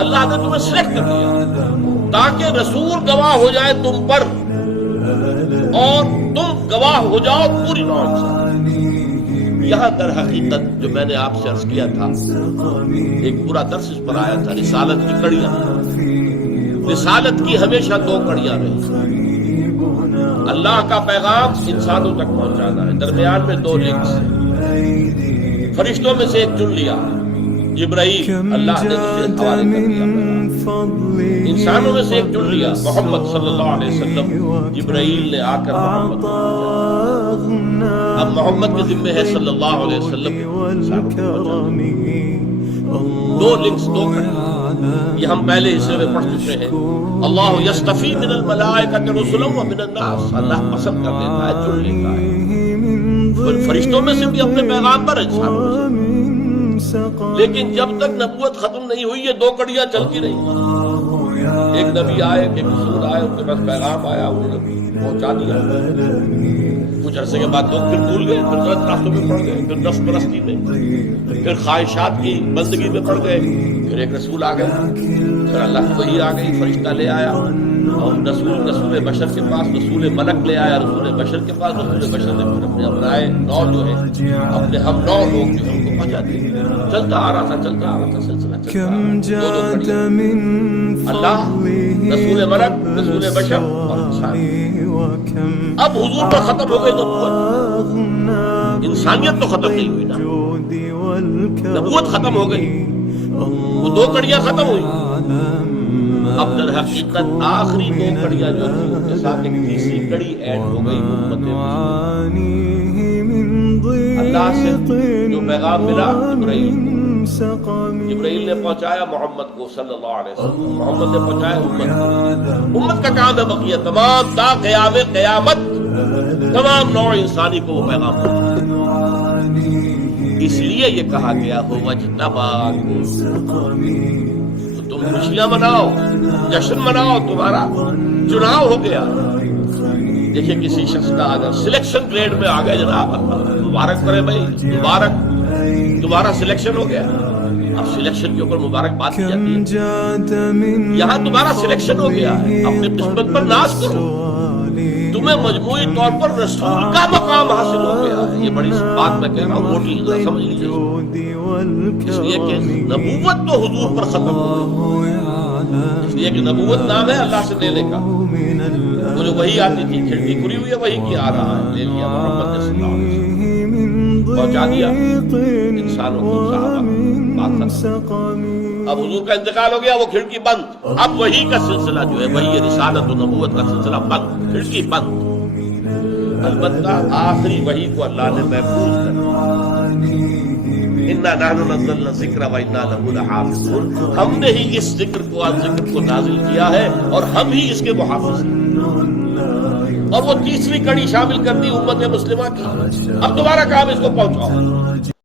اللہ نے تمہیں سلیکٹ کر لیا تاکہ رسول گواہ ہو جائے تم پر اور تم گواہ ہو جاؤ پوری نوع انسان۔ یہاں در حقیقت جو میں نے آپ سے عرض کیا تھا، ایک پورا درس اس پر آیا تھا، رسالت کی کڑیاں۔ رسالت کی ہمیشہ دو کڑیاں رہی، اللہ کا پیغام انسانوں تک پہنچانا ہے، درمیان میں دو لنکس ہیں۔ فرشتوں میں سے ایک چن لیا جبرائیل، اللہ نے اسے حوالے کر دیا۔ انسانوں میں سے ایک چن لیا محمد صلی اللہ علیہ وسلم، جبرائیل نے آ کر محمد کو پہنچایا۔ اب محمد کے ذمہ ہے صلی اللہ علیہ وسلم انسانوں کو پہنچانا۔ دو لنکس، دو کڑیاں، یہ ہم پہلے حصے میں پڑھ چکے ہیں۔ اللہ یصطفی من الملائکۃ رسلا ومن الناس، اللہ پسند کر لیتا ہے، چن لیتا ہے فرشتوں میں سے بھی اپنے پیغام پر، انسانوں میں سے۔ لیکن جب تک نبوت ختم نہیں ہوئی یہ دو کڑیاں چلتی رہی۔ ایک نبی آئے، ایک رسول آئے، ان کے پاس پیغام آیا، انہوں نے پہنچا دیا۔ کچھ عرصے کے بعد لوگ پھر بھول گئے، پھر غلط راستوں میں پڑ گئے، پھر نفس پرستی میں، پھر خواہشات کی بندگی میں پڑ گئے۔ پھر ایک رسول آ گیا، پھر اللہ کی وحی آ گئی، فرشتہ لے آیا، اور رسول بشر کے پاس رسول ملک لے آیا، رسول بشر کے پاس رسول بشر نے پھر اپنے اپنائے نو جو ہے، اپنے ہم نو لوگ جو ہم کو پہنچا دیے۔ چلتا آ رہا تھا سلسلہ چلتا اللہ، رسول ملک، رسول بشر اور انسان۔ اب حضور پر ختم ہو گئی نبوت، انسانیت تو ختم نہیں ہوئی نا، نبوت ختم ہو گئی، وہ دو کڑیاں ختم ہوئی۔ اب در حقیقت آخری دو کڑیاں جو تھی ان کے ساتھ ایک تیسری کڑی ایڈ ہو گئی، امت مسلمہ۔ اللہ سے جو پیغام ملا جبرائیل نے پہنچایا محمد کو صلی اللہ علیہ وسلم، محمد نے پہنچایا امت کو۔ امت کا کام ہے بقیہ تمام تا قیام قیامت تمام نوع انسانی کو وہ پیغام پہنچایا۔ اس لیے یہ کہا گیا ہو وجتباکم، تم خوشیاں مناؤ، جشن مناؤ، تمہارا چناؤ ہو گیا۔ دیکھیں کسی شخص کا اگر سلیکشن گریڈ میں آ گیا، جناب اللہ مبارک کرے بھائی، مبارک، تمہارا سلیکشن ہو گیا۔ اب سلیکشن کے اوپر مبارک بات کی جاتی ہے، یہاں تمہارا سلیکشن ہو گیا ہے، اپنے قسمت پر ناز کرو، تمہیں مجموعی طور پر رسول کا مقام حاصل ہو گیا ہے۔ یہ بڑی بات میں کہہ رہا ہوں، موٹی سمجھ لیجیے، اس لیے کہ نبوت تو حضور پر ختم ہو گئی، اس لیے کہ نبوت نام ہے اللہ سے لینے کا۔ وہ جو وہی آتی تھی، کھڑکی کھلی ہوئی ہے، وہی کی آ رہا ہے، لے لیا محمد نے صلی اللہ علیہ وسلم، پہنچا دیا انسانوں کو، صحابہ بات ختم۔ اب حضور کا انتقال ہو گیا، وہ کھڑکی بند، اب وہی کا سلسلہ جو ہے، وہی رسالت و نبوت کا سلسلہ بند، کھڑکی بند۔ البتہ آخری وحی کو اللہ نے محفوظ کر دیا، اِنَّا نَحْنُ نَزَّلْنَا الذِّكْرَ وَإِنَّا لَهُ لَحَافِظُونَ، ہم نے ہی اس ذکر کو نازل کیا ہے اور ہم ہی اس کے محافظ ہیں۔ اور وہ تیسری کڑی شامل کر دی امت مسلمہ کی۔ اب دوبارہ کام اس کو پہنچاؤ۔